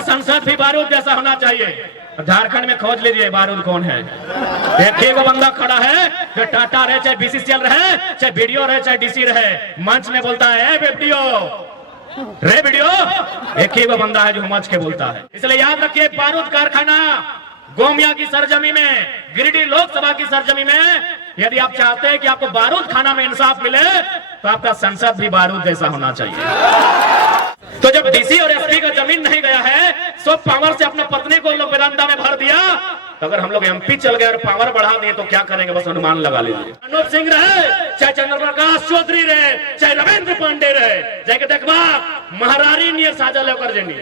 आपका संसद भी बारूद जैसा होना चाहिए। झारखंड में खोज लीजिए बारूद कौन है। एक बंदा खड़ा है जो टाटा रहे, चाहे बीसीसीएल रहे, चाहे बीडीओ रहे, चाहे डीसी रहे, मंच में बोलता है वीडियो रे वीडियो। एक ही वो बंदा है जो मंच के बोलता है। इसलिए याद रखिए, बारूद कारखाना गोमिया की सरजमी में, गिरिडीह लोकसभा की सरजमी में, यदि आप चाहते हैं कि आपको बारूद खाना में इंसाफ मिले तो आपका संसद भी बारूद जैसा होना चाहिए। तो जब डीसी और एसपी का जमीन नहीं गया है, सब पावर से अपना पत्नी को लोग वेदांता में भर दिया, तो अगर हम लोग एमपी चल गए और पावर बढ़ा दिए तो क्या करेंगे, बस अनुमान लगा लीजिए। अनूप सिंह रहे, चाहे चंद्रप्रकाश चौधरी रहे, चाहे रविंद्र पांडे रहे, जाके देखबा महारानी नियर साजा लेकर जनी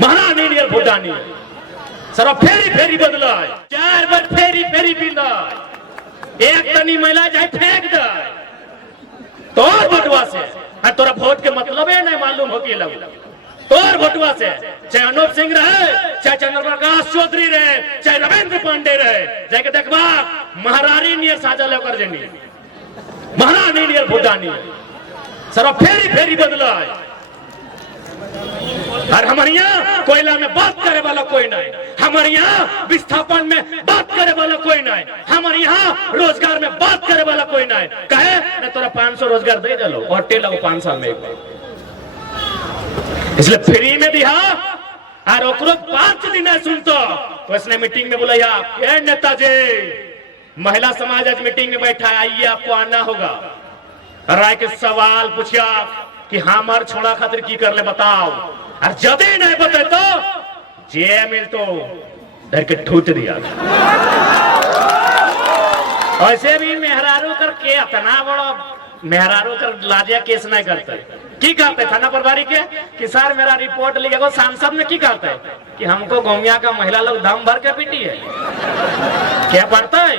महारानी नियर भूटानी सर फेरी फेरी बदला 4 बार फेरी फेरी पीला, एक तनी महिला जाए फेंक दे तोर बटुआ से। तोरा वोट के मतलब है नहीं मालूम हो कि तोर बटुआ से, चाहे अनूप सिंह रहे, चाहे चंद्रप्रकाश चौधरी रहे, चाहे रविंद्र पांडे रहे, जाके देखबा महारानी नियर साजा लेकर जनी महारानी नियर भूटानी सर फेरी फेरी बदला। और हमारे यहाँ कोयला में बात करे वाला कोई नहीं, हमारे यहाँ विस्थापन में बात करे वाला कोई नहीं, हमारे यहाँ रोजगार में बात करे वाला कोई नहीं। कहे मैं तोरा 500 रोजगार दे दे लो और टेला को 5 साल में एक बार, इसलिए फ्री में दिया। और ओकरो 5 दिन सुनतो तो इसने मीटिंग में बोला यार नेताजी महिला समाज आज मीटिंग में बैठा है, आइए आपको आना होगा। राय के सवाल पूछिया कि हमार छोड़ा खातिर की कर ले बताओ, और जदे नहीं बते तो जे मिल तो डर के ठूट दिया। ऐसे भी मेहरारू करके इतना बड़ा मेहरारू कर लाजिया केस नहीं करते। की करते थाना प्रभारी के कि सर मेरा रिपोर्ट लिखेगा, सांसद में की करते कि हमको गोमिया का महिला लोग दम भर के पीटी है। क्या पढ़ता है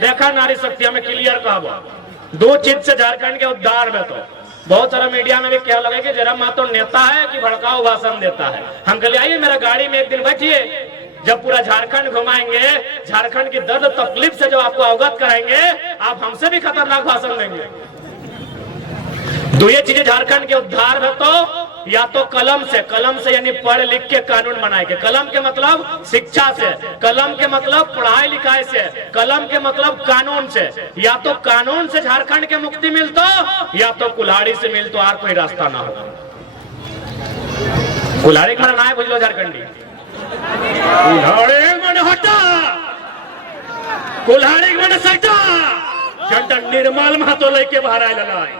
देखा नारी शक्ति में क्लियर कहा 2 चीज से झारखंड के उद्धार में। तो बहुत सारा मीडिया में भी क्या लगे कि जरा मातो नेता है कि भड़काऊ भाषण देता है। हम कहले आइए मेरा गाड़ी में एक दिन बैठिए, जब पूरा झारखंड घुमाएंगे, झारखंड की दर्द तकलीफ से जो आपको अवगत कराएंगे, आप हमसे भी खतरनाक भाषण देंगे। 2 ये चीजें झारखंड के उद्धार में, तो या तो कलम से यानी पढ़ लिख के कानून बनाएंगे। कलम के मतलब शिक्षा से, कलम के मतलब पढ़ाई लिखाई से, कलम के मतलब कानून से। या तो कानून से झारखंड के मुक्ति मिलता, या तो कुल्हाड़ी से मिलतो, और कोई रास्ता ना हो। कुल्हाड़ी का ना है बुझ लो झारखंडी, कुल्हाड़ी मन हटा, कुल्हाड़ी मन सटा, जनता निर्मल महतो लेके बाहर आए लड़ाई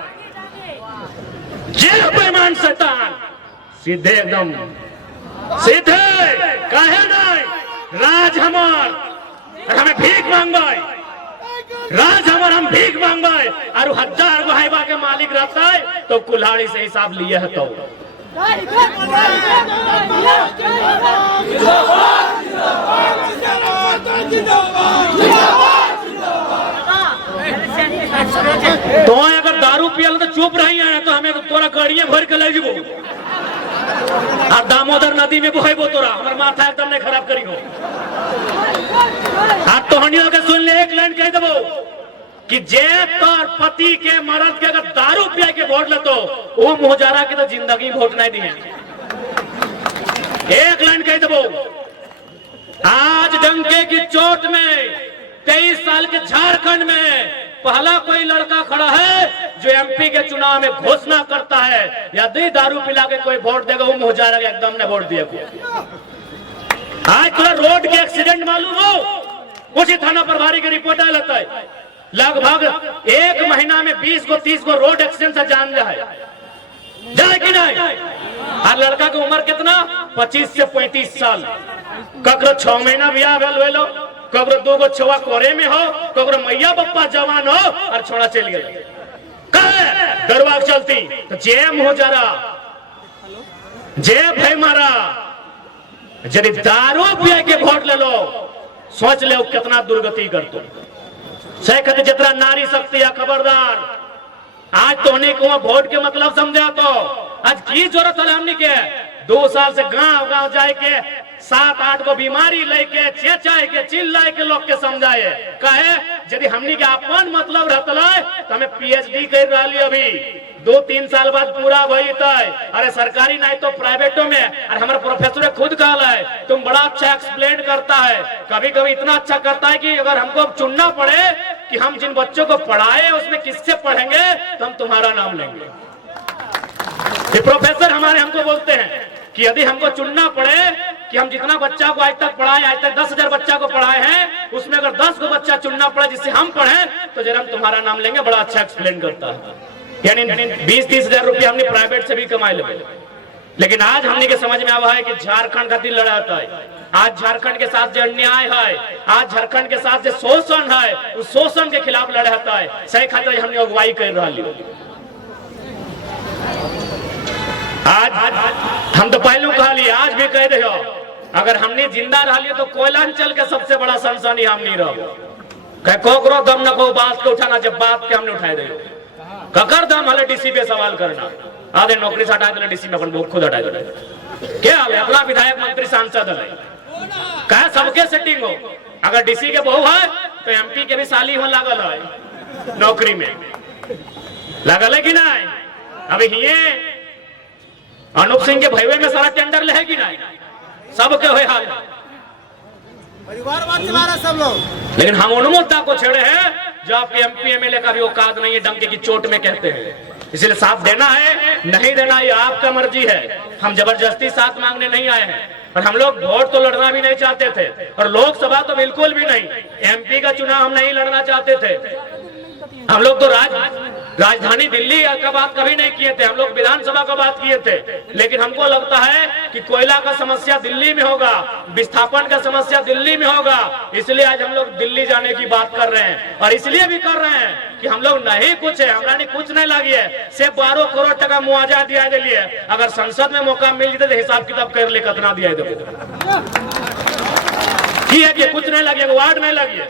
जेल बेईमान शैतान सीधे एकदम सीधे कहे नहीं राज हमार, हमें भीख मांगबाई राज हमार, हम भीख मांगबाई। और 1000 गो हाइबा के मालिक रहता है तो कुल्हाड़ी से हिसाब लिए है। तो तो अगर दारू पियल तो चुप रही है, तो हमें तोरा गाड़ियां भर के ले जीबो और दामोदर नदी में बहेबो, तोरा हमार माथा एकदम नहीं खराब करी हो। और तोहनियों के सुन ले, एक लाइन कह देबो कि जे तोर पति के मर्द के अगर दारू पिया के वोट ले तो वो मोहजारा के तो जिंदगी वोट नहीं दिए। एक लाइन कह देबो, आज डंके की चोट में 23 साल के झारखंड में पहला कोई लड़का खड़ा है जो एमपी के चुनाव में घोषणा करता है यदि दारू पिला के कोई वोट देगा वो मुहजारा एकदम ने वोट दिया। आज थोड़ा रोड के एक्सीडेंट मालूम हो, उसी थाना प्रभारी की रिपोर्ट आ लेता है, लगभग 1 महीना में 20 को 30 को रोड एक्सीडेंट से जान जाए कि नहीं। और लड़का की उम्र कितना 25 से 35 साल, ककरो 6 महीना ब्याह भेलो, ककरो 2 गो छुआ कोरे में हो, ककरो मैया बप्पा जवान हो और छोड़ा चल गया दरबार चलती। तो जे मुहजारा जे भाई मारा, यदि दारू पिया के वोट ले लो, सोच ले कितना दुर्गति कर तो कहते जितना नारी शक्ति है खबरदार। आज तो को वोट के मतलब समझा, तो आज की जरूरत है हमने के 2 साल से गांव गांव जाए के 7-8 को बीमारी लेके चेचाए के चिल्लाए के लोग के समझाए। कहे यदि हमनी के अपन मतलब रहता है तो हमें पीएचडी कर रही अभी 2-3 साल बाद पूरा भई। अरे सरकारी नहीं तो प्राइवेटों में, और हमारे प्रोफेसर ने खुद कहा है तुम बड़ा अच्छा एक्सप्लेन करता है, कभी कभी इतना अच्छा करता है कि अगर हमको चुनना पड़े कि हम जिन बच्चों को पढ़ाए उसमें किससे पढ़ेंगे तो हम तुम्हारा नाम लेंगे। ये प्रोफेसर हमारे हमको बोलते हैं कि यदि हमको चुनना पड़े कि हम जितना बच्चा को आज तक पढ़ाए, आज तक 10,000 बच्चा को पढ़ाए हैं, उसमें अगर 10 को बच्चा चुनना पड़े जिससे हम पढ़े तो जरा हम तुम्हारा नाम लेंगे, बड़ा अच्छा एक्सप्लेन करता है। यानी 20-30 हजार रुपये हमने प्राइवेट से भी कमाए ले। लेकिन आज हमने के समझ में आवा है कि झारखंड खातिर लड़ा होता है। आज झारखंड के साथ जो अन्याय है, आज झारखंड के साथ जो शोषण है, उस शोषण के खिलाफ लड़ा होता है। सही खातिर हमने अगुवाई कर रहा है। आज हम तो पहलू कहा लिए, आज भी कह रहे हो अगर हमने जिंदा रह लिया तो कोयलांचल के सबसे बड़ा सनसनी हम नहीं रहो। कोकरो दम न को बात को उठाना, जब बात के हमने उठाए दे ककर दम हले डीसी पे सवाल करना, आधे नौकरी से हटा दे डीसी में अपन खुद हटा दे। क्या हाल है अपना विधायक मंत्री सांसद है, कहा सबके सेटिंग हो। अगर डीसी के बहू है तो एमपी के भी साली हो लागल है नौकरी में, लागल है कि नहीं। अभी ये अनूप सिंह के भैवे में सारा टेंडर ले है कि नहीं, सबके हुए हाल है, परिवारवाद चला रहा सब लोग। लेकिन हम उन मुद्दा को छेड़े हैं जो आपके एमपी एमएलए का भी औकात नहीं है, डंके की चोट में कहते हैं। इसलिए साथ देना है नहीं देना ये आपका मर्जी है। हम जबरदस्ती साथ मांगने नहीं आए हैं, और हम लोग वोट तो लड़ना भी नहीं चाहते थे, और लोकसभा तो बिल्कुल भी नहीं, एमपी का चुनाव हम नहीं लड़ना चाहते थे। हम लोग तो राजधानी दिल्ली का बात कभी नहीं किए थे, हम लोग विधानसभा का बात किए थे। लेकिन हमको लगता है कि कोयला का समस्या दिल्ली में होगा, विस्थापन का समस्या दिल्ली में होगा, इसलिए आज हम लोग दिल्ली जाने की बात कर रहे हैं। और इसलिए भी कर रहे हैं कि हम लोग नहीं कुछ है, हमारा नहीं कुछ नहीं लगी है, सिर्फ 12 करोड़ टका मुआवजा दिया दिल्ली। अगर संसद में मौका मिल जाते तो हिसाब किताब कर ले कितना दिया कुछ नहीं लगे, वार्ड नहीं लगी।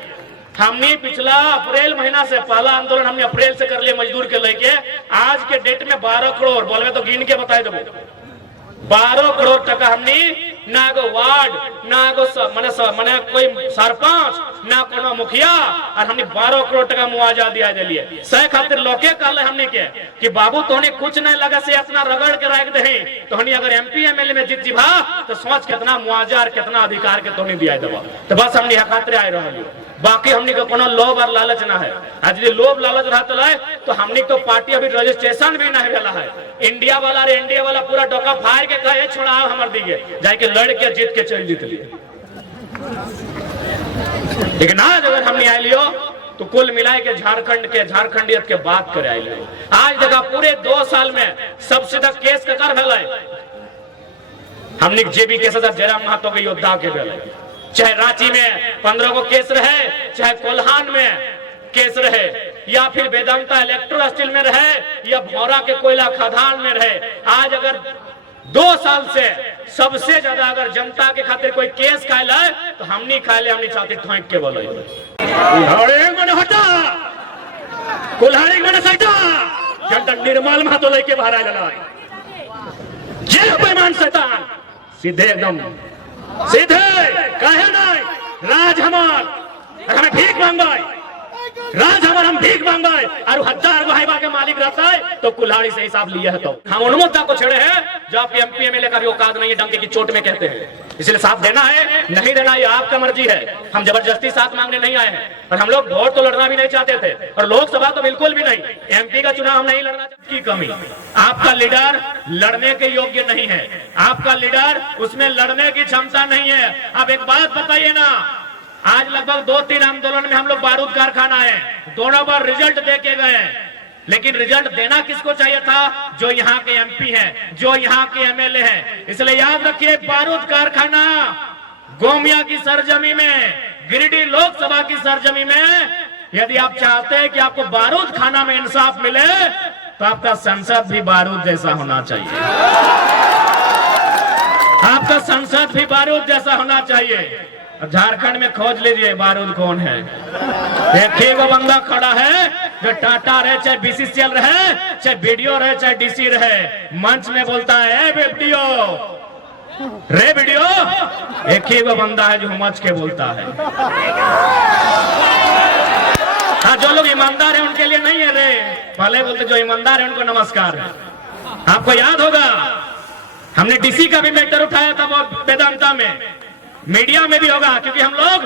हमने पिछला अप्रैल महीना से पहला आंदोलन हमने अप्रैल से कर लिया मजदूर के लेके, आज के डेट में 12 करोड़ बोलवे तो गिन के बताए दो, 12 करोड़ टका हमने ना को वार्ड ना को मने कोई सरपंच ना कोनो मुखिया, और हमने 12 करोड़ टका मुआवजा दिया दिलिए। सह खातिर लोके कहले हमने के कि बाबू तोने कुछ नहीं लगा से इतना रगड़ के रख दे, तो हमने अगर एमपी एमएलए में जीत जीभा तो सोच कितना मुआवजा और कितना अधिकार के तोने दिया देबा। तो बस हमने खातिर आए रहलियो, बाकी हमने को कोनो लोभ और लालच ना है। आज यदि लोभ लालच रहता है तो हमने तो पार्टी अभी रजिस्ट्रेशन भी नहीं भेला है। इंडिया वाला रे इंडिया वाला पूरा डोका फाड़ के कहे छोड़ाओ हमर दिगे, जाके लड़ के जीत के चल जीत लिए। लेकिन आज अगर हमने आए लियो तो कुल मिलाए के झारखंडियत के बात करे आए लियो। आज देखा पूरे 2 साल में सबसे ज्यादा केस ककर भेला हमने जेबी के सजा जयराम महतो के योद्धा के भेला, चाहे रांची में 15 को केस रहे, चाहे कोल्हान में केस रहे, या फिर वेदांता इलेक्ट्रो स्टील में रहे, या भौरा के कोयला खदान में रहे। आज अगर 2 साल से सबसे ज्यादा अगर जनता के खातिर कोई केस खाए है तो हमनी खाए ले, हमनी चाहते ठोक के बोलो कुल्हाड़ी मन सटा जनता निर्मल महतो लेके बाहर आ जाना ये बेईमान शैतान सीधे एकदम सीधे कहे नहीं राज हमें भीख मांगाए, राज हम भीख मांगाए, और 1000 गुहाइबा के मालिक रहता है तो कुल्हाड़ी से हिसाब लिया है। तो हम उन मुद्दा को छेड़े हैं जो आपके एमपी एमएलए का भी औकात नहीं है, डंके की चोट में कहते हैं। इसलिए साथ देना है नहीं देना ये आपका मर्जी है। हम जबरदस्ती साथ मांगने नहीं आए हैं, और हम लोग वोट तो लड़ना भी नहीं चाहते थे, और लोकसभा तो बिल्कुल भी नहीं, एमपी का चुनाव हम नहीं लड़ना चाहते। की कमी आपका लीडर लड़ने के योग्य नहीं है, आपका लीडर उसमें लड़ने की क्षमता नहीं है। अब एक बात बताइए ना, आज लगभग 2-3 आंदोलन में हम लोग बारूद कारखाना है, दोनों बार रिजल्ट दे के गए, लेकिन रिजल्ट देना किसको चाहिए था? जो यहाँ के एमपी हैं, जो यहाँ के एमएलए हैं। इसलिए याद रखिए बारूद कारखाना गोमिया की सरजमी में, गिरिडीह लोकसभा की सरजमी में, यदि आप चाहते हैं कि आपको बारूद खाना में इंसाफ मिले तो आपका संसद भी बारूद जैसा होना चाहिए, आपका संसद भी बारूद जैसा होना चाहिए। झारखंड में खोज लीजिए बारूद कौन है। एक बंदा खड़ा है जो टाटा रहे, चाहे बीसीसीएल रहे, चाहे बीडीओ रहे, चाहे डीसी रहे, मंच में बोलता है वीडियो रे वीडियो। एक ही वो बंदा है जो मंच के बोलता है। हाँ, जो लोग ईमानदार है उनके लिए नहीं है रे, पहले बोलते जो ईमानदार है उनको नमस्कार है। आपको याद होगा हमने डीसी का भी मैटर उठाया था वो वेदांता में, मीडिया में भी होगा, क्योंकि हम लोग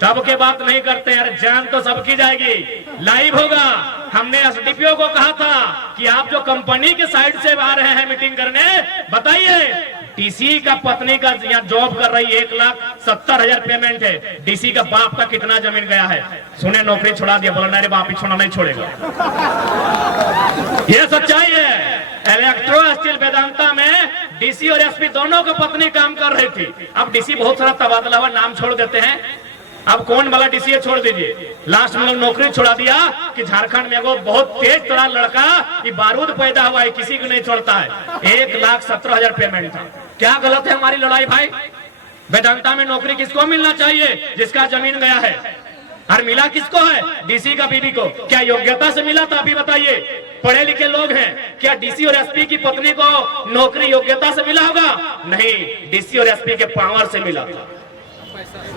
तब के बात नहीं करते यार, जान तो सबकी जाएगी, लाइव होगा। हमने एसडीपीओ को कहा था कि आप जो कंपनी के साइड से आ रहे हैं मीटिंग करने, बताइए डीसी का पत्नी का यहाँ जॉब कर रही 1,70,000 पेमेंट है, डीसी का बाप का कितना जमीन गया है? सुने नौकरी छोड़ा दिया, बोला नहीं बाप ही छोड़ा नहीं छोड़ेगा। ये सच्चाई है। इलेक्ट्रो स्टील वेदांता में डीसी और एसपी दोनों की पत्नी काम कर रही थी। अब डीसी बहुत सारा तबादला हुआ, नाम छोड़ देते हैं, अब कौन वाला डीसी है छोड़ दीजिए। लास्ट में नौकरी छोड़ा दिया कि झारखंड में वो बहुत तेज तरार लड़का, ये बारूद पैदा हुआ है, किसी को नहीं छोड़ता है। 1,17,000 पेमेंट था। क्या गलत है हमारी लड़ाई भाई? वेदांता में नौकरी किसको मिलना चाहिए? जिसका जमीन गया है। और मिला किसको है? डीसी का बीवी को। क्या योग्यता से मिला था? अभी बताइए, पढ़े लिखे लोग हैं, क्या डीसी और एसपी की पत्नी को नौकरी योग्यता से मिला होगा? नहीं, डीसी और एसपी के पावर से मिला था।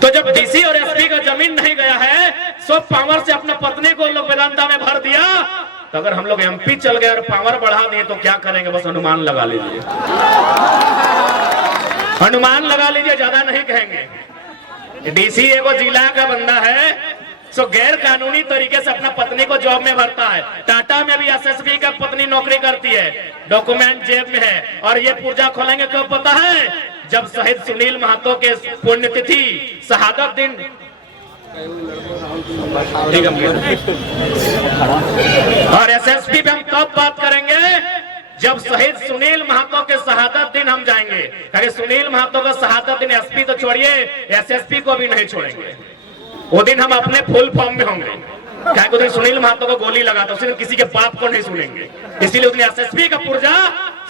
तो जब डीसी और एसपी का जमीन नहीं गया है, सब पावर से अपना पत्नी को लोग वेदांता में भर दिया। तो अगर हम लोग एमपी चल गए और पावर बढ़ा दिए तो क्या करेंगे? बस अनुमान लगा लीजिए, अनुमान लगा लीजिए, ज्यादा नहीं कहेंगे। डीसी एगो जिला का बंदा है, सो गैर कानूनी तरीके से अपना पत्नी को जॉब में भरता है। टाटा में भी एसएसबी का पत्नी नौकरी करती है, डॉक्यूमेंट जेब में है। और ये पुर्जा खोलेंगे कब पता है? जब शहीद सुनील महतो के पुण्यतिथि शहादत दिन, और एसएसपी पे हम तब बात करेंगे जब शहीद सुनील महतो के शहादत दिन हम जाएंगे। अरे सुनील महतो का शहादत दिन एसपी तो छोड़िए, एसएसपी को भी नहीं छोड़ेंगे। वो दिन हम अपने फुल फॉर्म में होंगे। क्या दिन सुनील महतो को गोली लगा, तो उस दिन किसी के बाप को नहीं सुनेंगे। इसीलिए उसने एसएसपी का पुर्जा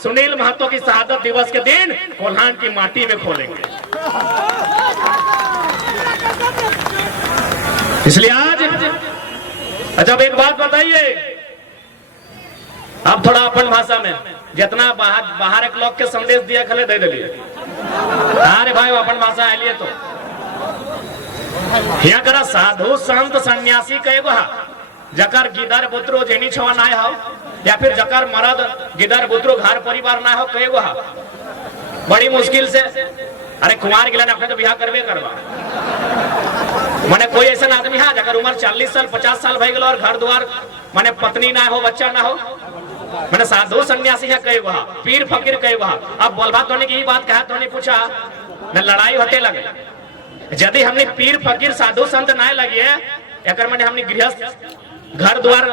सुनील महतो की शहादत दिवस के दिन कोल्हान की माटी में खोलेंगे। इसलिए आज जब एक बात बताइए, अब थोड़ा अपन भाषा में, जितना बाहर एक लोग के संदेश दिया खले दे दिलिए। अरे भाई अपन भाषा है लिए तो यहाँ करा साधु संत सन्यासी कएगो हा, जकर गिदर बुतरो जेनी छवा ना हो, या फिर जकर मरद गिदर बुतरो घर परिवार ना हो, कएगो हा। बड़ी मुश्किल से, अरे कुमार गिला अपने तो बिहार करबे करवा। माने कोई ऐसा आदमी है जकर उम्र 40 साल 50 साल भई गेलो और घर द्वार माने पत्नी ना हो, बच्चा ना हो, माने साधु सन्यासी है कएगो हा, पीर फकीर कएगो हा। अब बोलबा तो ने की बात कहा, तो ने पूछा न लड़ाई होते लगे। यदि हमने पीर फकीर साधु संत ना लगिए, एकर माने हमने गृहस्थ घर द्वार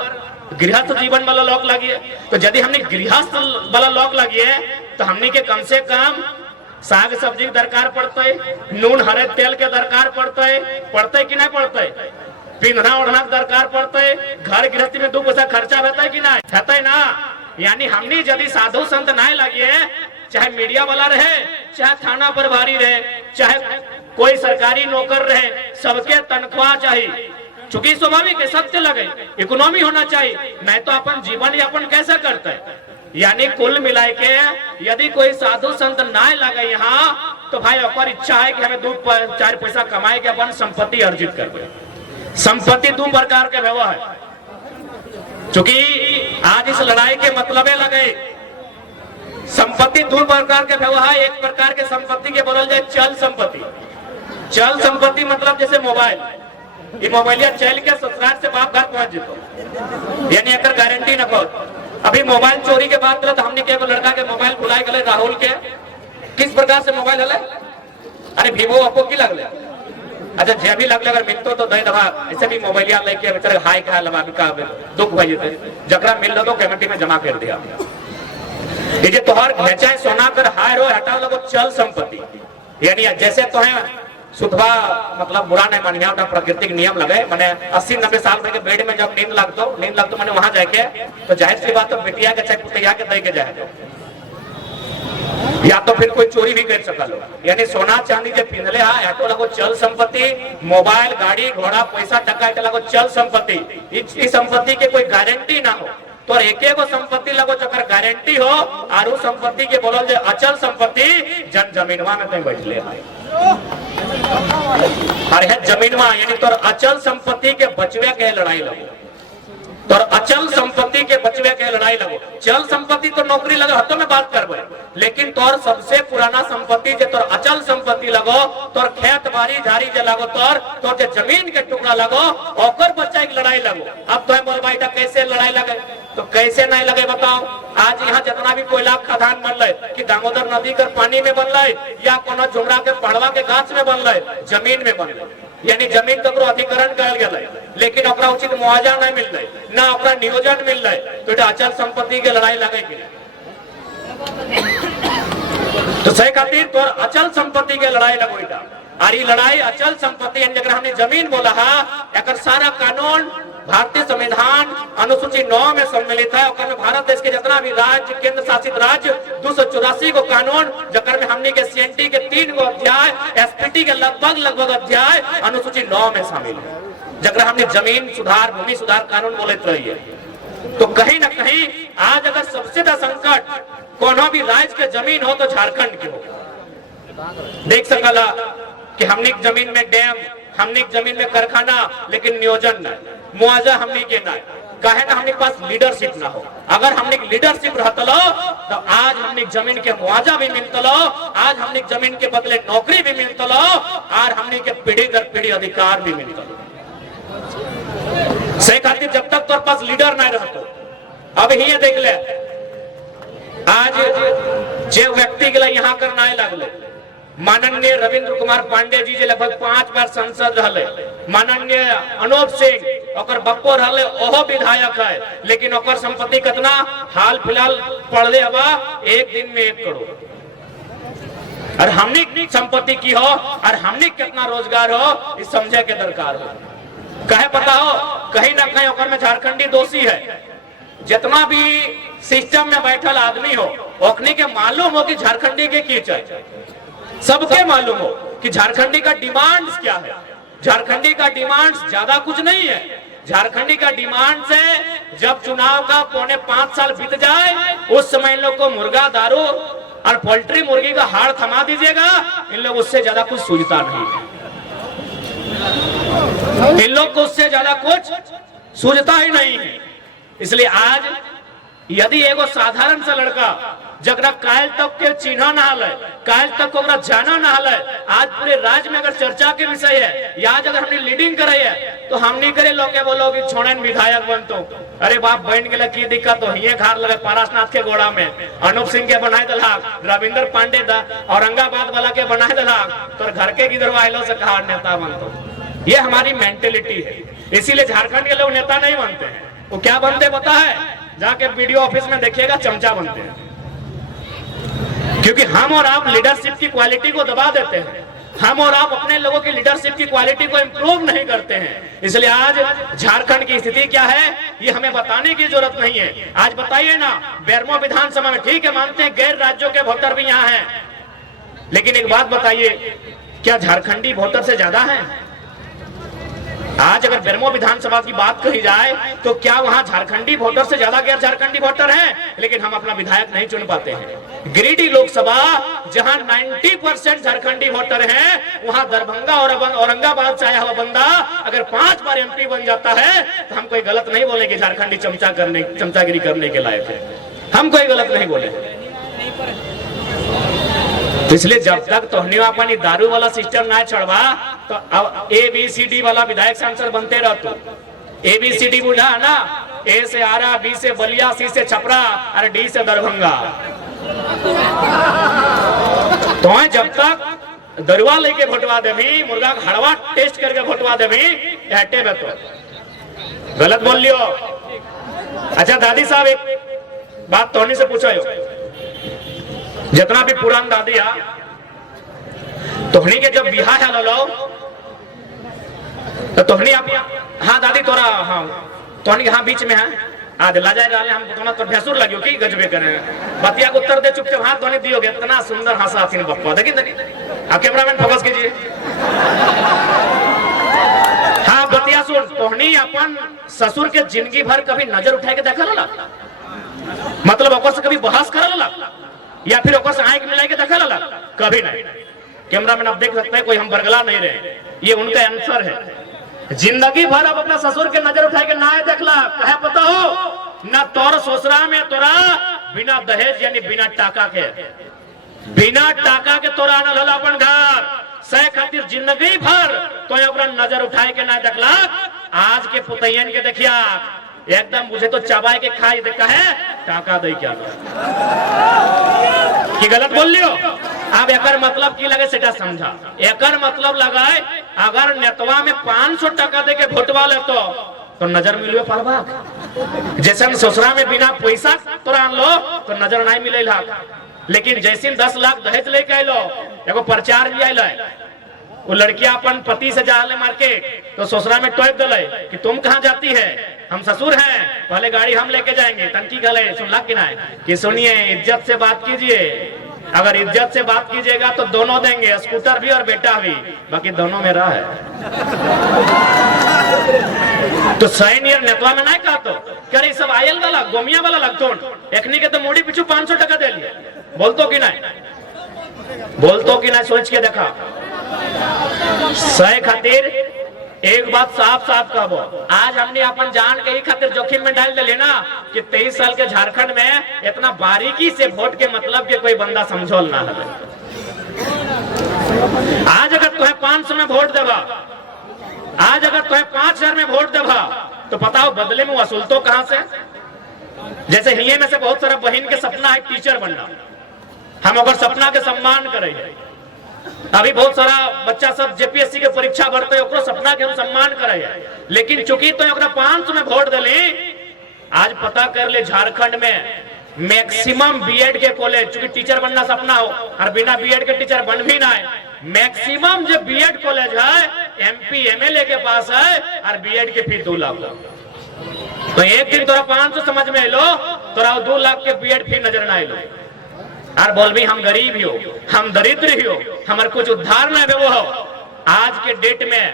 गृहस्थ जीवन वाला लोग लगिए। तो यदि हमने गृहस्थ वाला लोग लगिए तो हमने के कम से कम साग सब्जी दरकार पड़ते, नून हरे तेल के दरकार पड़ते कि नहीं पड़ते, पिंधना ओढ़ना दरकार पड़ते, घर गृहस्थी में 2 पैसा खर्चा होता है कि नहीं होता है ना। यानी हमने यदि साधु संत ना लगिए, चाहे मीडिया वाला रहे, चाहे थाना प्रभारी रहे, चाहे कोई सरकारी नौकर रहे, सबके तनख्वाह चाहिए। चूंकि स्वाभाविक है, सत्य लगे, इकोनॉमी होना चाहिए, नहीं तो अपन जीवन यापन कैसे करते हैं। यानी कुल मिला के यदि कोई साधु संत ना लगे यहाँ, तो भाई अपन इच्छा है कि हमें 2-4 पैसा कमाए के अपन संपत्ति अर्जित कर। संपत्ति 2 प्रकार के व्यवहार है, चूंकि आज इस लड़ाई के मतलब लगे। संपत्ति 2 प्रकार के व्यवहार, एक प्रकार के संपत्ति के बोलल जाए चल संपत्ति। चल संपत्ति मतलब जैसे मोबाइल, ये मोबाइलिया चल के ससुराल से बाप घर पहुंच जेतो, यानी अगर गारंटी न हो। अभी मोबाइल चोरी के बात तो हमने के लड़का के मोबाइल बुलाए गए राहुल के, किस प्रकार से मोबाइल हले, अरे वीवो ओप्पो की लगले, अच्छा जे भी लगले अगर मिलतो तो दे दबा, ऐसे भी मोबाइलिया लेके बेचारे हाई का लगा का दुख भई जेते, जकरा मिल तो कमेटी में जमा कर दिया। ये जे तोहर भेचाए सोना कर हाय रो हटा लगो चल संपत्ति, यानी जैसे तो है सुधवा मतलब बुरा नहीं मानिया, प्राकृतिक नियम लगे। मैंने 80-90 साल के बेड में जब नींद लगतो मैंने वहां जाके तो जाहिर सी बात तो बेटिया के चाहे पुतैया के दे के जाए, या तो फिर कोई चोरी भी कर सकल। यानी सोना चांदी जो पिंधले हा तो लगो चल संपत्ति, मोबाइल गाड़ी घोड़ा पैसा टका लगो चल संपत्ति। इस संपत्ति के कोई गारंटी ना हो, तो एक संपत्ति लगो जकर गारंटी हो, और उस संपत्ति के बोलल जे अचल संपत्ति जन जमीनवा में कहीं बैठले और है जमीनवा, यानी तो अचल संपत्ति के बचवे के लड़ाई लगो। तो अचल संपत्ति के बचवे के लड़ाई लगो। चल संपत्ति तो नौकरी लगो हतो में बात करबे, लेकिन तोर सबसे पुराना संपत्ति जे तोर अचल संपत्ति लगो, तोर खेत बाड़ी झाड़ी जे लगो, तोर जे जमीन के टुकड़ा लगो, ओकर बच्चा की लड़ाई लगो। अब तो मोर बेटा कैसे लड़ाई लगे, तो कैसे नहीं लगे बताओ। आज यहाँ जितना भी कोयला खदान बन रहे कि दामोदर नदी के पानी में बन रहे या कोनो झुमरा के पड़वा के गाछ में बन रहे, जमीन में बन रहे, यानी जमीन ककरो अधिकरण कल गए, लेकिन ओकरा उचित मुआवजा नहीं मिल रहे, ना ओकरा नियोजन मिल रहे, तो अचल संपत्ति के लड़ाई लगेगी। तो सही खातिर तो अचल संपत्ति के लड़ाई लगो। और ये लड़ाई अचल संपत्ति हमने जमीन बोला है, एक सारा कानून भारतीय संविधान अनुसूची 9 में सम्मिलित है। और भारत देश के जितना भी राज्य, केंद्र शासित राज्य 284 को कानून, जकर में हमने के सीएनटी के 3 गो अध्याय, एसपीटी के लगभग अध्याय अनुसूची 9 में शामिल है, जकर हमने जमीन सुधार, भूमि सुधार कानून बोले रही। तो कहीं ना कहीं आज अगर सबसे ज्यादा संकट कोनो भी राज्य के जमीन हो तो झारखंड के हो। देख सकला कि हमने जमीन में डैम, हमने जमीन में कारखाना, लेकिन नियोजन नहीं, मुआवजा हमने के ना, कहे ना हमने पास लीडरशिप ना हो। अगर हमने लीडरशिप रहता तो आज हमने जमीन के मुआवजा भी मिलता, आज हमने जमीन के बदले नौकरी भी मिलता, और हमने के पीढ़ी दर पीढ़ी अधिकार भी मिलता। सही खातिर जब तक तो पास लीडर नहीं रहता। अब ही देख ले, आज जे व्यक्ति के लिए यहाँ कर नहीं लगले, माननीय रविंद्र कुमार पांडे जी जे लगभग 5 बार सांसद रहले, माननीय अनूप सिंह और बप्पो रहले, ओहो विधायक है, लेकिन ओकर संपत्ति कितना हाल फिलहाल पढ़ले हवा 1 दिन में 1 करोड़। और हमने संपत्ति की हो और हमने कितना रोजगार हो, इस समझे के दरकार हो। कहे पता हो, कहीं ना कहीं ओकर में झारखंडी दोषी है। जितना भी सिस्टम में बैठल आदमी हो, ओखनी के मालूम हो कि झारखंडी के की चाहिए, सबके मालूम हो कि झारखंडी का डिमांड्स क्या है। झारखंडी का डिमांड्स ज्यादा कुछ नहीं है। झारखंडी का डिमांड से जब चुनाव का 4.5 साल बीत जाए, उस समय इन लोग को मुर्गा, दारू और पोल्ट्री मुर्गी का हाड़ थमा दीजिएगा, इन लोग उससे ज्यादा कुछ सूझता नहीं है। इन लोग को उससे ज्यादा कुछ सूझता ही नहीं है। इसलिए आज यदि एगो साधारण सा लड़का जगरा कायल तक के चिन्ह ना हल, कायल तक ओकरा जाना ना हल, आज पूरे राज्य में अगर चर्चा के विषय है, या आज अगर हमने लीडिंग करे है, तो हम नहीं करे लोग के बोलो कि छोड़न विधायक बनतो, अरे बाप बन गेला की दिक्कत हो, हिये खार लगे पारसनाथ के गोड़ा में, अनूप सिंह के बनाए दलाक, रविंद्र पांडे औरंगाबाद वाला के बनाए दलाक, तो घर के किधर आइलो से कहा नेता बनतो। ये हमारी मेंटेलिटी है। इसीलिए झारखंड के लोग नेता नहीं बनते हैं। वो क्या बनते पता है? जाके वीडियो ऑफिस में देखिएगा, चमचा बनते हैं। क्योंकि हम और आप लीडरशिप की क्वालिटी को दबा देते हैं, हम और आप अपने लोगों की लीडरशिप की क्वालिटी को इंप्रूव नहीं करते हैं। इसलिए आज झारखंड की स्थिति क्या है, ये हमें बताने की जरूरत नहीं है। आज बताइए ना, बेरमो विधानसभा में ठीक है, मानते हैं गैर राज्यों के वोटर भी यहाँ हैं, लेकिन एक बात बताइए, क्या झारखंडी वोटर से ज्यादा है? आज अगर बेरमो विधानसभा की बात कही जाए तो क्या वहां झारखंडी वोटर से ज्यादा गैर झारखंडी वोटर हैं? लेकिन हम अपना विधायक नहीं चुन पाते हैं। गिरिडीह लोकसभा जहां 90% झारखंडी वोटर हैं, वहां दरभंगा और औरंगाबाद से आया हुआ बंदा अगर 5 बार एमपी बन जाता है तो हम कोई गलत नहीं बोले कि झारखंडी चमचागिरी करने के लायक है। हम कोई गलत नहीं बोले। तो इसलिए जब तक तोहनी अपनी दारू वाला सिस्टम ना छोड़वा, तो अब ABCD वाला विधायक सांसद बनते रहतो। ABCD बुझा है ना, A से आरा, B से बलिया, C से छपरा और D से दरभंगा। तो जब तक दरुआ लेके भोटवा देवी, मुर्गा का हड़वा टेस्ट करके भोटवा देवी, हटे में तो गलत बोल लियो। अच्छा दादी साहब, एक बात तोहनी से पूछो, जितना भी पुरान दादी आ, तोहनी के जब बिहार है लो तो तोहनी आप, हाँ दादी तोरा, हाँ तोहनी हाँ बीच में है, आज लाजा डाले हम तो तोर भैंसुर लगियो की गजबे करे, बतिया को उत्तर दे चुपके हाथ तोहनी दियोगे, इतना सुंदर हंसा थी बप्पा, देखिए आप कैमरामैन फोकस कीजिए। हाँ बतिया सुन, तोहनी अपन ससुर के जिंदगी भर कभी नजर उठाए के देखा ला, मतलब ओकर से कभी बहस कर ला, या फिर ओकर से आंख मिला के देखा ला? कभी नहीं। कैमरामैन आप देख सकते हैं, कोई हम बरगला नहीं रहे, ये उनका आंसर है। जिंदगी भर अब अपना ससुर के नजर उठा के ना देखला कहे पता हो ना तोर ससुरा में तोरा बिना दहेज यानी बिना टाका के तोरा आनल होला अपन घर सह खातिर जिंदगी भर तो ओकरा नजर उठाए के ना देखला। आज के पुतैयन के देखिया एकदम मुझे तो चबाए के खाई देखा है टाका दे क्या की गलत बोल लियो। अब एकर मतलब की लगे सेटा समझा। एकर मतलब लगाए अगर नेतवा में 500 टका दे के भोटवा ले तो नजर मिलवे पारबा। जैसे ससुरा में बिना पैसा तोरा आन लो तो नजर नहीं मिले ला। लेकिन जैसे 10 लाख दहेज लेके आइलो एगो प्रचार भी आइल वो लड़कियां अपन पति से जाले मार्केट तो ससुरा में टोक दले कि तुम कहां जाती है हम ससुर हैं पहले गाड़ी हम लेके जाएंगे तनकी गले सुनला कि ना कि सुनिए इज्जत से बात कीजिए अगर इज्जत से बात कीजिएगा तो दोनों देंगे स्कूटर भी और बेटा भी बाकी दोनों मेरा है। तो सैनियर नेतवा में नहीं कहा तो करे सब आयल वाला गोमिया वाला लगतो एकनी के तो मोड़ी पीछू 500 टका दे लिए बोलतो कि नहीं सोच के देखा। सही खातिर एक बात साफ साफ कहबो आज हमने अपन जान के ही खातिर जोखिम में डाल दिले ना कि 23 साल के झारखंड में इतना बारीकी से वोट के मतलब के कोई बंदा समझोल ना है। आज अगर तुम्हें 500 में वोट देवा आज अगर तुम्हें 5000 में वोट देवा तो बताओ बदले में वसूल तो कहां से। जैसे हिये में से बहुत सारा बहन के सपना है टीचर बनना हम अगर सपना के सम्मान करेंगे अभी बहुत सारा बच्चा सब जेपीएससी के परीक्षा भरते ओकरो सपना के हम सम्मान करे लेकिन चूंकि तो ओकरा 500 में वोट दिली आज पता कर ले झारखंड में मैक्सिमम बीएड के कॉलेज चूंकि टीचर बनना सपना हो और बिना बीएड के टीचर बन भी ना है मैक्सिमम जो बीएड कॉलेज है एमपी एमएलए के पास है और बीएड के फीस 2 लाख तो एक दिन तोरा 500 समझ में लो तोरा 2 लाख के बीएड फी नजर ना आइलो और बोल भी हम गरीब ही हो हम दरिद्र ही हो हमारे कुछ उद्धार न वो हो। आज के डेट में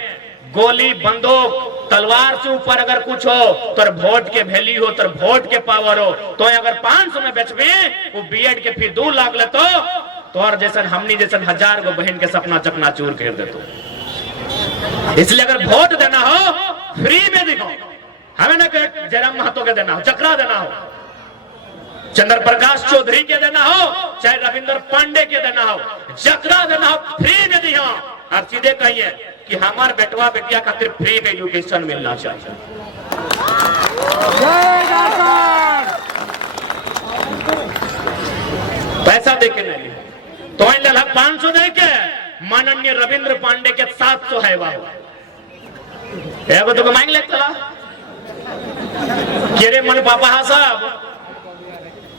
गोली बंदूक तलवार से ऊपर अगर कुछ हो तो वोट के वैल्यू हो तो वोट के पावर हो तो अगर 500 में बेचबे वो बीएड के फिर 2 लाख ले तो और जैसे हमनी जैसे 1000 गो बहन के सपना चकनाचूर कर दे तो। इसलिए अगर वोट देना हो फ्री में दिखो हमें ना जयराम महतो के देना हो चक्रा देना हो चंद्र प्रकाश चौधरी के देना हो चाहे रविंद्र पांडे के देना हो जकरा देना हो फ्री में दिया और सीधे कहिए कि हमारे बेटवा बेटिया खातिर फ्री में एजुकेशन मिलना चाहिए। पैसा देके नहीं तो 500 दे के माननीय रविंद्र पांडे के 700 है एगो तो मांग ले चला केरे मन पापा साहब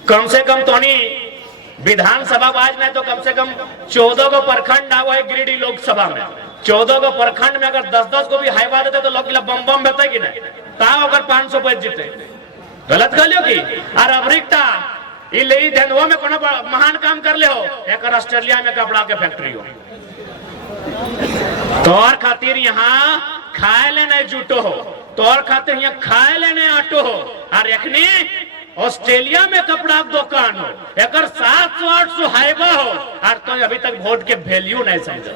कम से कम तोनी विधानसभा आज में तो कम से कम 14 को प्रखंड ना है गिरिडीह लोकसभा में 14 को प्रखंड में अगर 10-10 को भी हाईवा देते तो लोग बम बम बेते कि नहीं ताव अगर 500 पे जीते गलत गलियो की और अमरीका इले धनवा में कोनो महान काम कर ले हो एक ऑस्ट्रेलिया में कपड़ा के फैक्ट्री हो तोर खातिर यहाँ खाए लेने जुटो हो तोर खातिर यहाँ खाए लेने आटो हो और एखनी ऑस्ट्रेलिया में कपड़ा दुकान हो एक 700-800 हाईवा हो और तो अभी तक वोट के वैल्यू नहीं समझो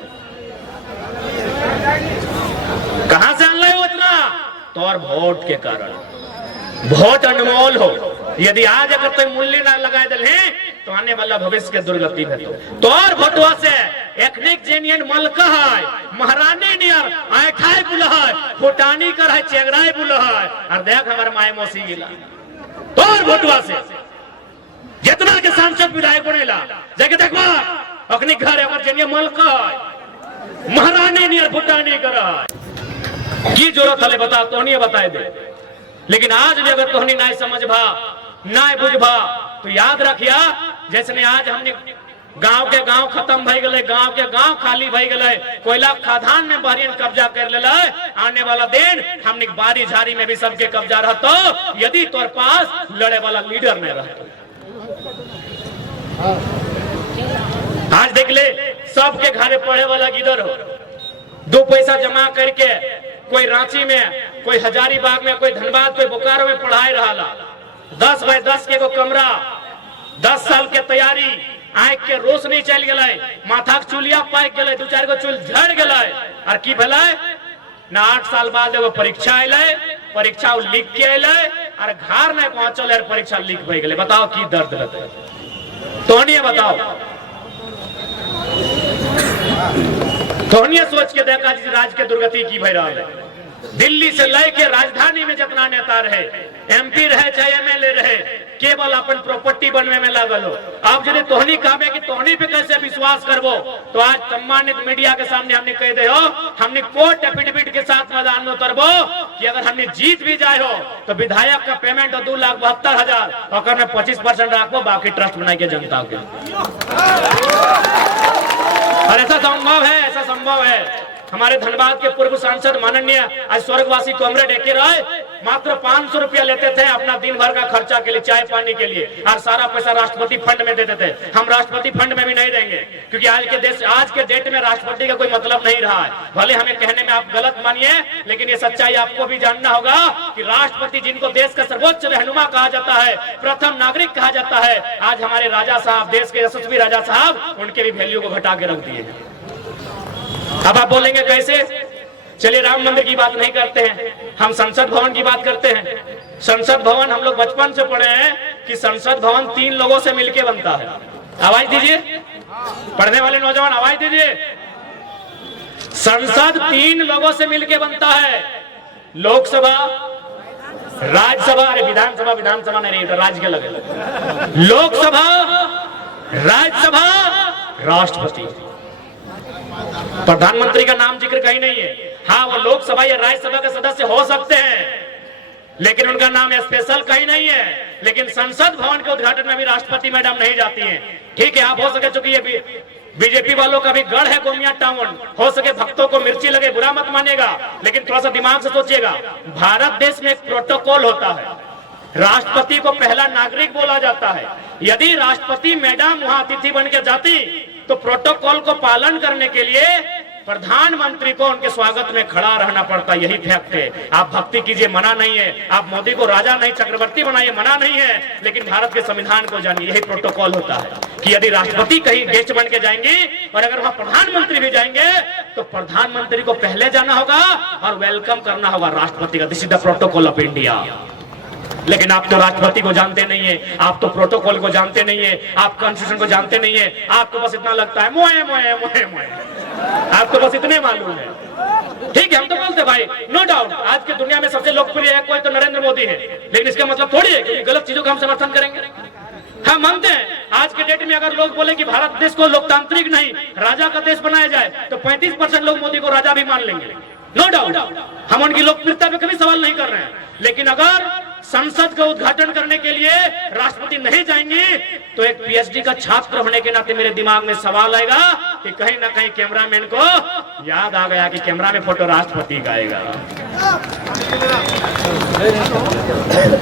कहां से आन लो उतना तो और वोट के कारण वोट अनमोल हो यदि आज अगर कोई मूल्य ना लगाए दिल है तो आने वाला भविष्य के दुर्गति है तो और वोटवा से एथनिक जेन्युइन मलक है महारानी नियर आठाई बुला है फुटानी कर है चेगराई बुला है और देख हमारे माए मौसी गिला और वोटवा से जितना के सांसद विधायक बनेला जगह देखवा अपने घर जेन्युइन मलक है महारानी नियर फुटानी कर की जरूरत है बता तो नहीं बताए दे लेकिन आज भी अगर तोहनी नहीं समझ भा नहीं बुझ भा तो याद रखिया जैसे आज हमने गांव के गांव खत्म भई गए गांव के गांव खाली भई गए कोयला खादान में बहरीन कब्जा कर ले आने वाला दिन हमने बारी झारी में भी सबके कब्जा रहतो यदि तोर पास लड़े वाला लीडर नहीं रहता। आज देख ले सबके घरे पढ़े वाला गिदर हो 2 पैसा जमा करके कोई रांची में कोई हजारीबाग में कोई धनबाद कोई बोकारो में पढ़ाई रहा 10 बाय 10 के कमरा 10 साल के तैयारी आंख के रोशनी चल गए माथा के चुलिया पाक गए 2-4 गो चुल झड़ गए और की भला ना 8 साल बाद एगो परीक्षा अले, परीक्षा लिख के अले और घर नहीं पहुंचल और परीक्षा लीक हो गए। बताओ की दर्द रहते तोहनी बताओ, तोहनी सोच के देखा जिस राज्य के दुर्गति की भय रहा है। दिल्ली से लेके राजधानी में जितना नेता रहे, एमपी रहे चाहे एमएलए रहे, केवल अपन प्रॉपर्टी बनने में लागल हो। अब यदि तोहनी कहबे कि तोहनी पे कैसे विश्वास करबो, तो आज सम्मानित मीडिया के सामने हमने कह दे हो, हमने कोर्ट एफिडेविट के साथ मैदान में उतरबो कि अगर हमने जीत भी जाए हो तो विधायक का पेमेंट हो 2,72,000 और में 25% रखो, बाकी ट्रस्ट बनाई के जनता के। और ऐसा संभव है, ऐसा संभव है। हमारे धनबाद के पूर्व सांसद माननीय आज स्वर्गवासी कॉमरेड एके राय मात्र 500 रुपया लेते थे अपना दिन भर का खर्चा के लिए, चाय पानी के लिए, और सारा पैसा राष्ट्रपति फंड में देते थे। हम राष्ट्रपति फंड में भी नहीं देंगे, क्योंकि आज के डेट में राष्ट्रपति का कोई मतलब नहीं रहा है। भले हमें कहने में आप गलत मानिए, लेकिन ये सच्चाई आपको भी जानना होगा कि राष्ट्रपति जिनको देश का सर्वोच्च रहनुमा कहा जाता है, प्रथम नागरिक कहा जाता है, आज हमारे राजा साहब, देश के यशस्वी राजा साहब, उनके भी वैल्यू को घटा के रख दिए। अब आप बोलेंगे कैसे? चलिए राम मंदिर की बात नहीं करते हैं, हम संसद भवन की बात करते हैं। संसद भवन हम लोग बचपन से पढ़े हैं कि संसद भवन 3 लोगों से मिलके बनता है। आवाज दीजिए, पढ़ने वाले नौजवान आवाज दीजिए। संसद 3 लोगों से मिलके बनता है, लोकसभा, राज्यसभा, अरे विधानसभा नहीं, राज्य के लगे, लोकसभा, राज्यसभा, राष्ट्रपति। प्रधानमंत्री का नाम जिक्र कहीं नहीं है। हाँ, वो लोकसभा या राज्यसभा के सदस्य हो सकते हैं, लेकिन उनका नाम स्पेशल कहीं नहीं है। लेकिन संसद भवन के उद्घाटन में भी राष्ट्रपति मैडम नहीं जाती हैं। ठीक है, आप हो सके, चूंकि ये बीजेपी वालों का भी गढ़ है गोमिया टाउन, हो सके भक्तों को मिर्ची लगे, बुरा मत मानिएगा, लेकिन थोड़ा सा दिमाग से सोचिएगा। भारत देश में एक प्रोटोकॉल होता है, राष्ट्रपति को पहला नागरिक बोला जाता है। यदि राष्ट्रपति मैडम वहां अतिथि बनकर जाती तो प्रोटोकॉल को पालन करने के लिए प्रधानमंत्री को उनके स्वागत में खड़ा रहना पड़ता। यही फैक्ट है। आप भक्ति कीजिए, मना नहीं है, आप मोदी को राजा नहीं चक्रवर्ती बनाइए, मना नहीं है, लेकिन भारत के संविधान को जानिए। यही प्रोटोकॉल होता है कि यदि राष्ट्रपति कहीं गेस्ट बन के जाएंगे और अगर वहां प्रधानमंत्री भी जाएंगे तो प्रधानमंत्री को पहले जाना होगा और वेलकम करना होगा राष्ट्रपति का। This is the protocol of India. लेकिन आप तो राष्ट्रपति को जानते नहीं है, आप तो प्रोटोकॉल को जानते नहीं है, आप कॉन्स्टिट्यूशन को जानते नहीं है। आपको बस इतना लगता है मोए मोए मोए मोए, आपको बस इतने मालूम है। ठीक है, हम तो बोलते भाई, नो डाउट आज की दुनिया में सबसे लोकप्रिय है कोई तो नरेंद्र मोदी है, लेकिन इसका मतलब थोड़ी है कि गलत चीजों का हम समर्थन करेंगे। हम मानते हैं आज के डेट में अगर लोग बोले कि भारत देश को लोकतांत्रिक नहीं राजा का देश बनाया जाए तो 35% लोग मोदी को राजा भी मान लेंगे। नो डाउट, हम उनकी लोकप्रियता पे कभी सवाल नहीं कर रहे हैं। लेकिन अगर संसद का उद्घाटन करने के लिए राष्ट्रपति नहीं जाएंगे तो एक पीएचडी का छात्र होने के नाते मेरे दिमाग में सवाल आएगा कि कहीं ना कहीं कैमरामैन को याद आ गया कि कैमरा में फोटो राष्ट्रपति का आएगा।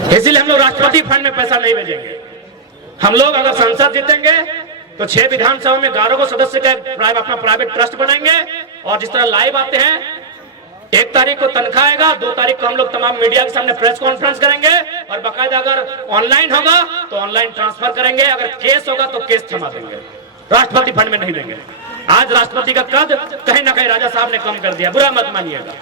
इसलिए हम लोग राष्ट्रपति फंड में पैसा नहीं भेजेंगे। हम लोग अगर संसद जीतेंगे तो 6 विधानसभा में 11 को सदस्य का अपना प्राइवेट ट्रस्ट बनाएंगे और जिस तरह लाइव आते हैं 1 तारीख को तनख्वाह आएगा, 2 तारीख को हम लोग तमाम मीडिया के सामने प्रेस कॉन्फ्रेंस करेंगे और बाकायदा अगर ऑनलाइन होगा तो ऑनलाइन ट्रांसफर करेंगे, अगर केस होगा तो केस थमा देंगे, राष्ट्रपति फंड में नहीं देंगे। आज राष्ट्रपति का कद कहीं ना कहीं राजा साहब ने कम कर दिया, बुरा मत मानिएगा।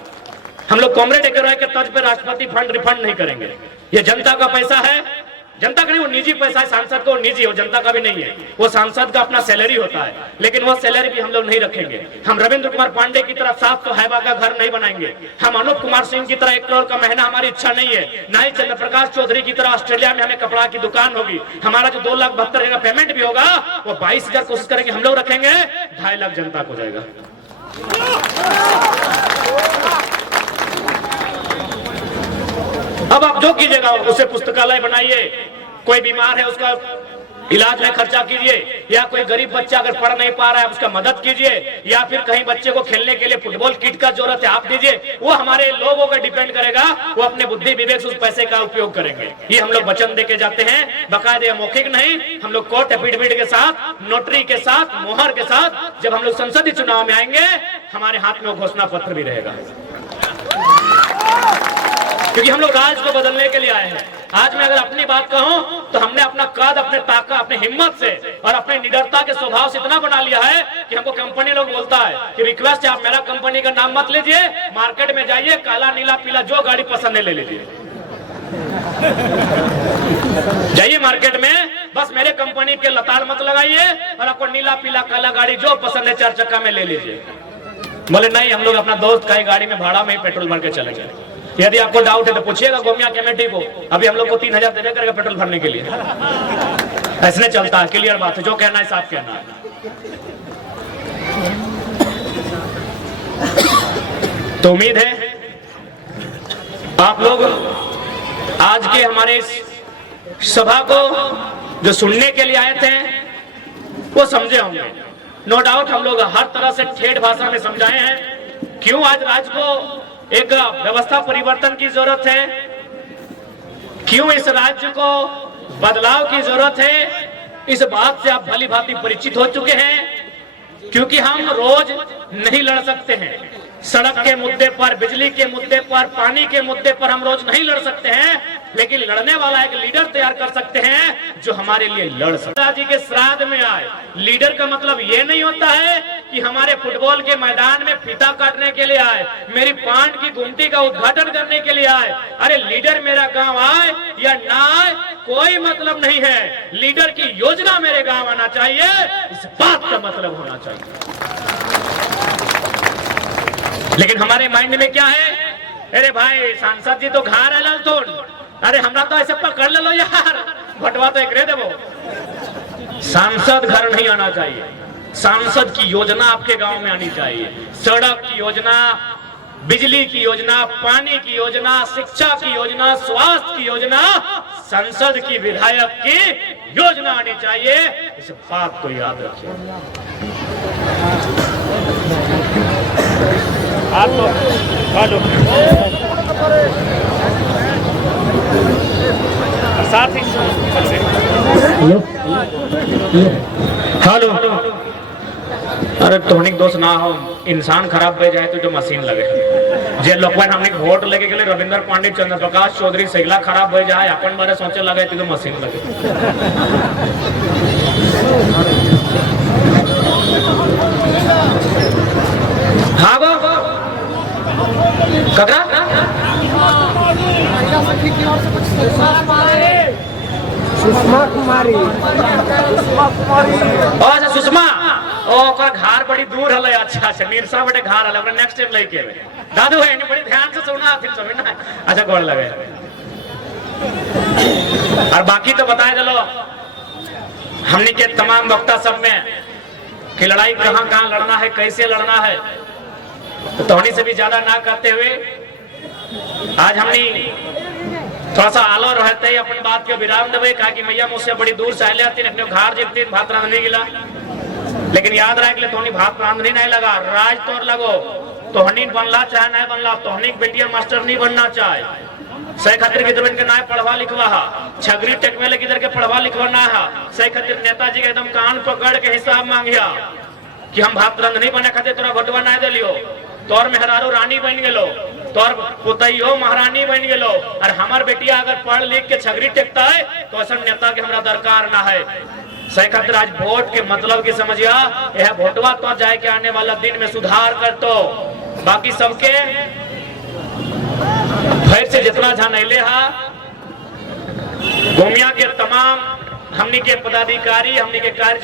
हम लोग कॉमरेड एके राय के तर्ज पर राष्ट्रपति फंड रिफंड नहीं करेंगे। ये जनता का पैसा है, जनता का नहीं, वो निजी पैसा है। सांसद को निजी हो, जनता का भी नहीं है, वो सांसद का अपना सैलरी होता है, लेकिन वो सैलरी भी हम लोग नहीं रखेंगे। हम रविंद्र कुमार पांडे की तरह 700 हैवा का घर नहीं बनाएंगे। हम अनूप कुमार सिंह की तरह 1 करोड़ का महीना हमारी इच्छा नहीं है। ना ही चंद्रप्रकाश चौधरी की तरह ऑस्ट्रेलिया में हमें कपड़ा की दुकान होगी। हमारा जो 2,72,000 का पेमेंट भी होगा वो 22,000 कोशिश करेंगे हम लोग रखेंगे, 2.5 लाख जनता को जाएगा। अब आप जो कीजिएगा उसे पुस्तकालय बनाइए, कोई बीमार है उसका इलाज में खर्चा कीजिए, या कोई गरीब बच्चा अगर पढ़ नहीं पा रहा है उसका मदद कीजिए, या फिर कहीं बच्चे को खेलने के लिए फुटबॉल किट का जरूरत है आप दीजिए। वो हमारे लोगों पर डिपेंड करेगा, वो अपने बुद्धि विवेक से उस पैसे का उपयोग करेंगे। ये हम लोग वचन देके जाते हैं, बाकायदे मौखिक नहीं। हम लोग कोर्ट एफिडेविट के साथ, नोटरी के साथ, मोहर के साथ जब हम लोग संसदीय चुनाव में आएंगे हमारे हाथ में वो घोषणा पत्र भी रहेगा, क्योंकि हम लोग राज को बदलने के लिए आए हैं। आज मैं अगर अपनी बात कहूं तो हमने अपना कद, अपने ताकत, अपने हिम्मत से और अपने निडरता के स्वभाव से इतना बना लिया है कि हमको कंपनी लोग बोलता है कि रिक्वेस्ट है आप मेरा कंपनी का नाम मत लीजिए, मार्केट में जाइए, काला नीला पीला जो गाड़ी पसंद है ले लीजिए। जाइए मार्केट में, बस मेरे कंपनी के लताड़ मत लगाइए और आपको नीला पीला काला गाड़ी जो पसंद है 4 चक्का में ले लीजिए। बोले नहीं, हम लोग अपना दोस्त का ही गाड़ी में भाड़ा में ही पेट्रोल भर के चलेंगे। यदि आपको डाउट है तो पूछिएगा गोमिया कमेटी को, अभी हम लोग को 3000 देवे करेगा पेट्रोल भरने के लिए। ऐसे चलता है, क्लियर बात है, जो कहना है साफ कहना है। तो उम्मीद है आप लोग आज के हमारे इस सभा को जो सुनने के लिए आए थे वो समझे होंगे। नो डाउट हम लोग हर तरह से ठेठ भाषा में समझाए हैं क्यों आज राज्य को एक व्यवस्था परिवर्तन की जरूरत है, क्यों इस राज्य को बदलाव की जरूरत है। इस बात से आप भली भांति परिचित हो चुके हैं, क्योंकि हम रोज नहीं लड़ सकते हैं। सड़क के मुद्दे पर, बिजली के मुद्दे पर, पानी के मुद्दे पर हम रोज नहीं लड़ सकते हैं, लेकिन लड़ने वाला एक लीडर तैयार कर सकते हैं जो हमारे लिए लड़ सकता है। जी के श्राद्ध में आए लीडर का मतलब ये नहीं होता है कि हमारे फुटबॉल के मैदान में फीता काटने के लिए आए, मेरी पांड की गुमटी का उद्घाटन करने के लिए आए। अरे लीडर मेरा गांव आए या ना आए कोई मतलब नहीं है, लीडर की योजना मेरे गांव आना चाहिए, इस बात का मतलब होना चाहिए। लेकिन हमारे माइंड में क्या है, अरे भाई सांसद जी तो घर है लालतोन, अरे हमरा तो ऐसे पकड़ ले लो यार, भटवा तो एक रे देवो। सांसद घर नहीं आना चाहिए, सांसद की योजना आपके गांव में आनी चाहिए। सड़क की योजना, बिजली की योजना, पानी की योजना, शिक्षा की योजना, स्वास्थ्य की योजना, संसद की विधायक की योजना आनी चाहिए, इस बात को याद रखिए। साथ ही हेलो, अरे टोनिक दोस्त ना हो, इंसान खराब हो जाए तो जो मशीन लगे। जे लोकवन हमने वोट लेके के लिए रविंद्र पांडे, चंद्र प्रकाश चौधरी सैला खराब हो जाए, अपन बारे सोचे लगे तो मशीन लगे। हाँ गो ककरा सुषमा कुमारी अच्छा सुषमा ओकर घर बड़ी दूर हले। अच्छा अच्छा निरसा बड़े घर हले, ओकरा नेक्स्ट टाइम लेके आवे। दादू है बड़ी ध्यान से सुनना फिर समझना। अच्छा गोड़ लगे। और बाकी तो बताए चलो हमने के तमाम वक्ता सब में कि लड़ाई कहां कहां लड़ना है, कैसे लड़ना है, तो तोहनी से भी ज्यादा ना करते हुए आज हमने थोड़ा सा आलो रहते ही अपन बात के विराम देवे। कहा कि मैया मुझसे बड़ी दूर से आले आती अपने घर जीतती भात रांधने गिला, लेकिन याद रख ले तोहनी भात रांधनी नहीं लगा, राज तोर लगो। तोहनी बनला चाहे नहीं बनला, तोहनी बेटिया मास्टर नहीं बनना चाहे, सही खातिर किधर के ना पढ़वा लिखवा हा, छगरी टेकमेले किधर के पढ़वा लिखवाना है, सही खातिर नेताजी के एकदम कान पकड़ के हिसाब मांगिया कि हम भात रांधनी बने खातिर तोरा भटवा नहीं दिलियो, तोर मेहरारू रानी बन गेलो, तोर पुतैयो महारानी बन गेलो, और हमार बेटिया अगर पढ़ लिख के छगरी टेकता है तो ऐसा नेता के हमरा दरकार ना है। सही खातिर आज वोट के मतलब की समझिया, यह वोटवा तो जाए के आने वाला दिन में सुधार कर। तो बाकी सबके फिर से जितना जानैले हा, गोमिया के तमाम हमनी के पदाधिकारी, हमनी के कार्य